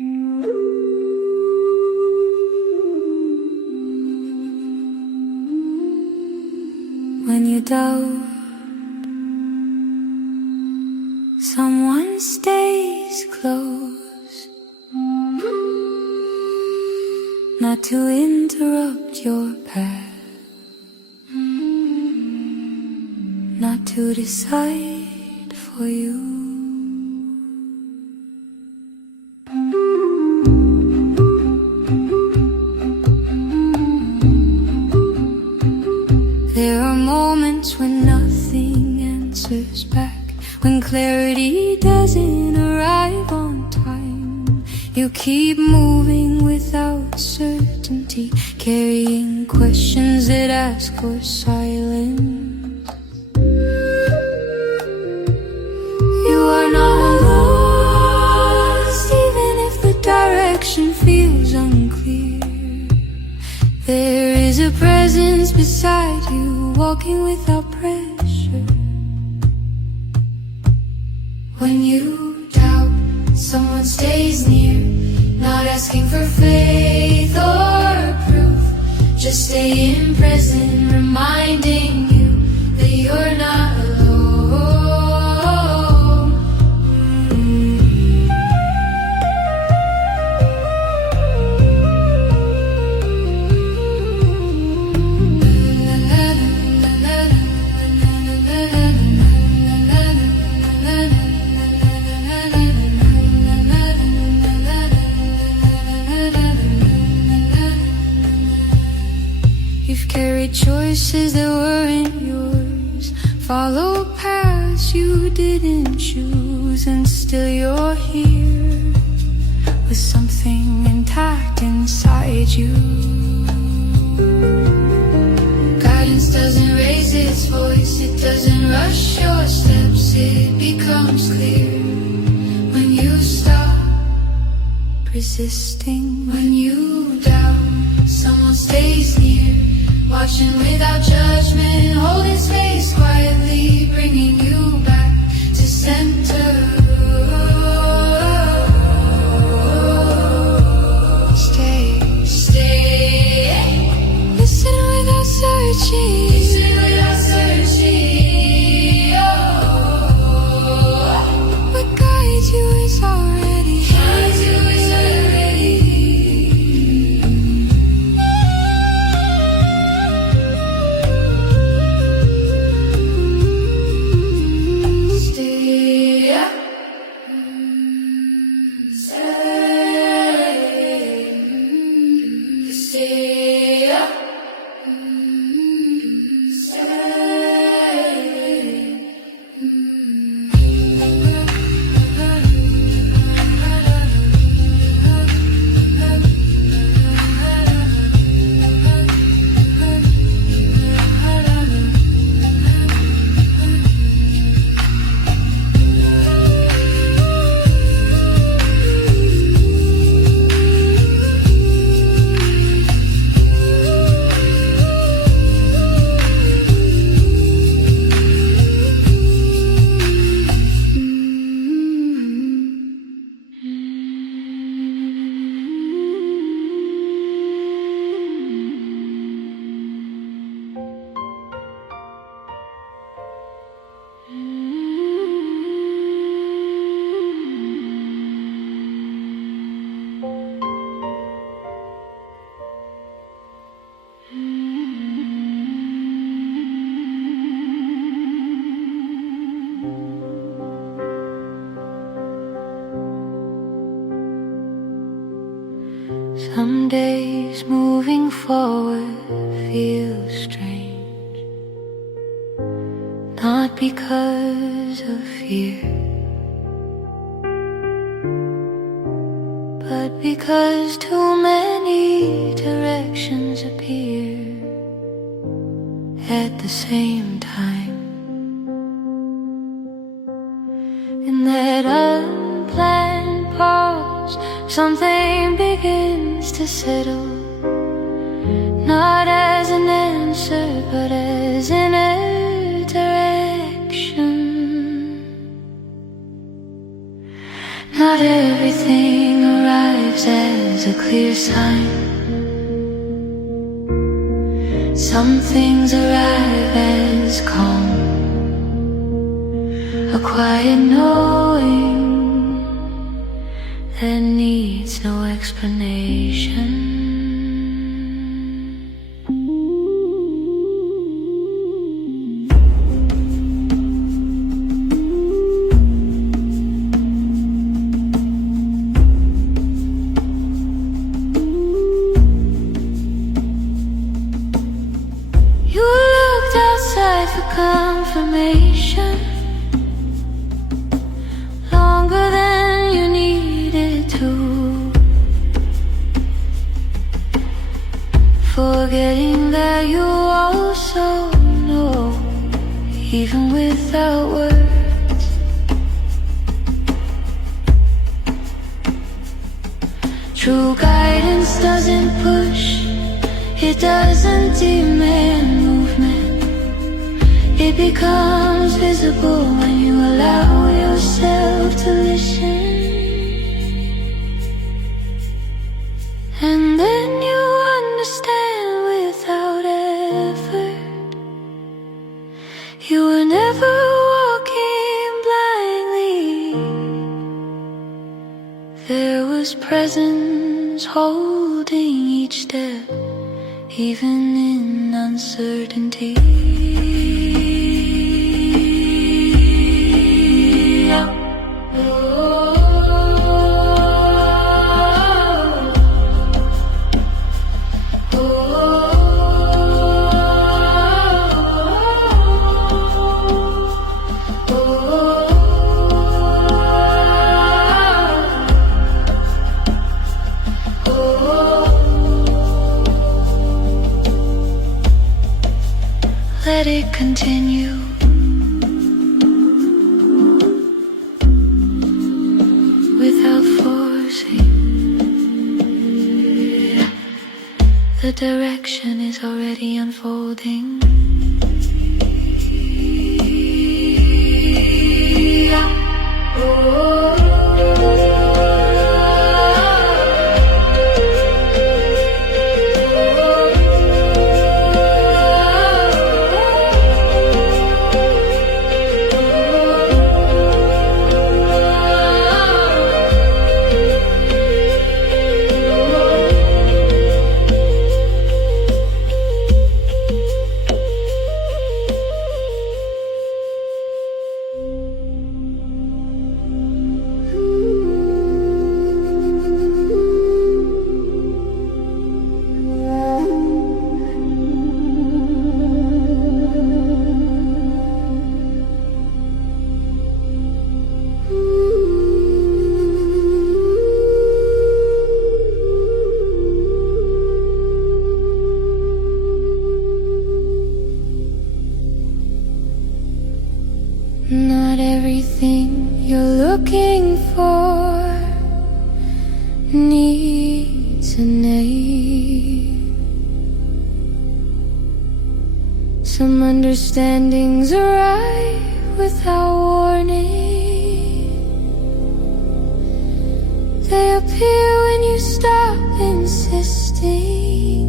When you doubt someone stays close, not to interrupt your path, not to decide for you. There are moments when nothing answers back, when clarity doesn't arrive on time. You keep moving without certainty, carrying questions that ask for silence. You are not lost, even if the direction feels unclear. There is a presence beside you, walking without pressure. When you doubt, someone stays near, not asking for faith or proof, just staying present, reminding you that you're not alone. Carried choices that weren't yours, follow paths you didn't choose, and still you're here with something intact inside you. Guidance doesn't raise its voice, it doesn't rush your steps, it becomes clear when you stop resisting. When you doubt, someone stays near, watching without judgment, holding space quietly, bringing you back to center. Stay, stay. Listen without searching. Listen without searching. Oh. What guides you is already. Guides you is already. Some days moving forward feels strange, not because of fear, but because too many directions appear at the same time. In that unplanned pause, something begins to settle, not as an answer, but as in a direction. Not everything arrives arrives as a clear sign. Some things arrive as calm, a quiet knowing that needs no explanation. Confirmation longer than you needed to, forgetting that you also know, even without words. True guidance doesn't push, it doesn't demand movement. It becomes visible when you allow yourself to listen. And then you understand without effort. You were never walking blindly. There was presence holding each step, even in uncertainty. Let it continue. Without forcing, the direction is already unfolding. Not everything you're looking for needs a name. Some understandings arrive without warning. They appear when you stop insisting,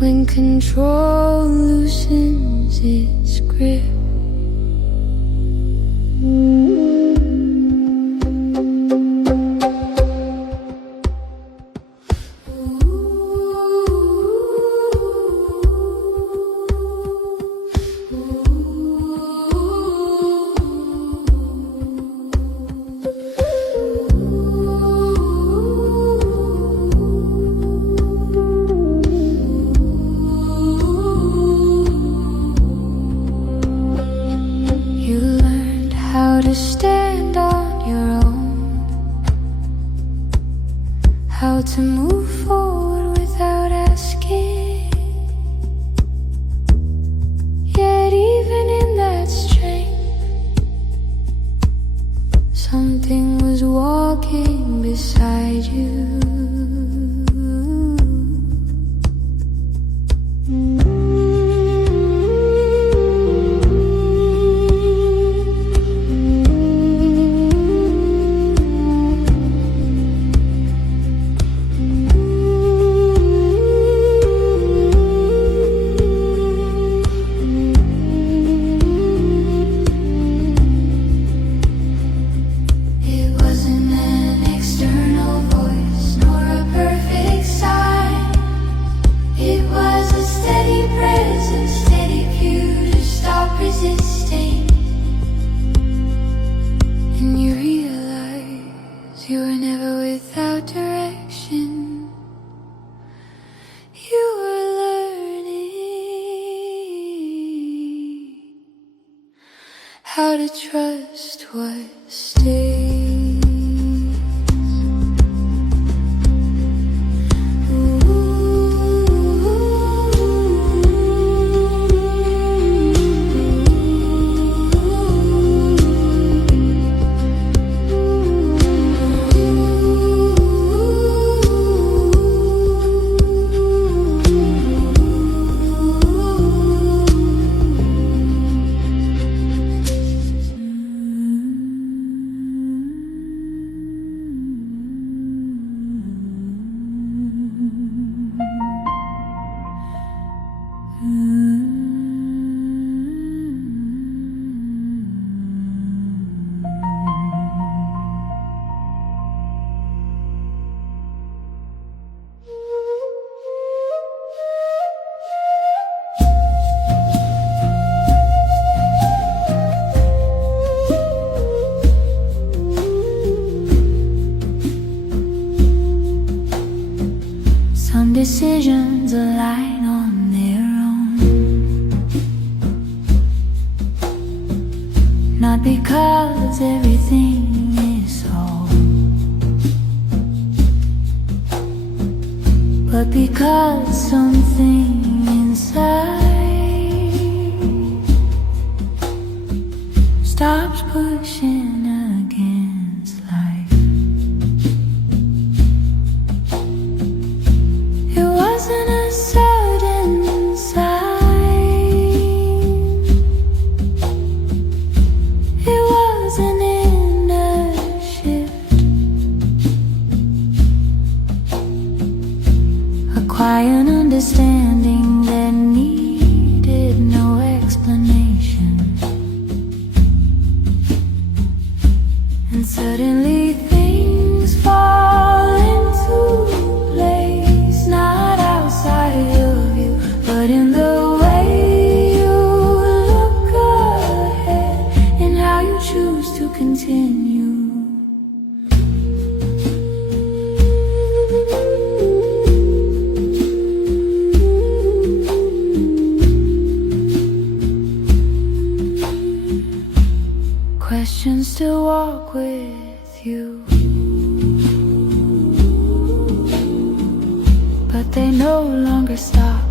when control loosens its grip. To stand on your own, how to move forward without asking. Yet even in that strength, something was walking beside you. You were never without direction. You were learning how to trust what stays. Some decisions align on their own, not because everything is so, but because something inside stops pushing against life. It wasn't a sudden sign, it was an inner shift, a quiet understanding that needed no explanation. And suddenly things fall into place, not outside of you, but in the way you look ahead and how you choose to continue. Questions still walk with you, but they no longer stop